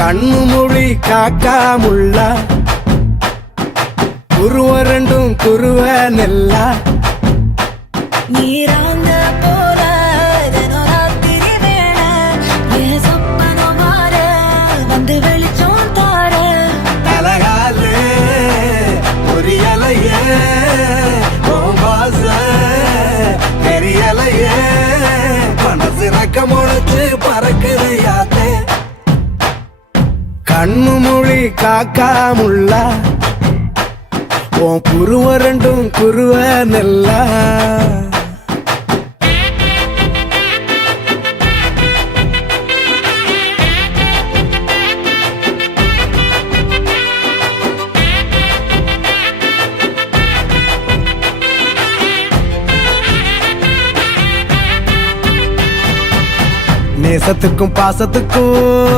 கண்ணு மொழி காக்காமுள்ள குருவ ரெண்டும் குருவ நெல்லா நீராங்க போல தினராத்திரி வேண என் சொப்பனம் மாற வந்து வெளிச்சம் தார அழகாலே பொரியலையே ஓம்பாச பெரியலையே மனசு ரக்க முளைச்சு பறக்குது யாத்தே கண்ணு மொழி காக்காமுள்ள உன் குருவ ரெண்டும் குருவ நெல்லா நேசத்துக்கும் பாசத்துக்கும்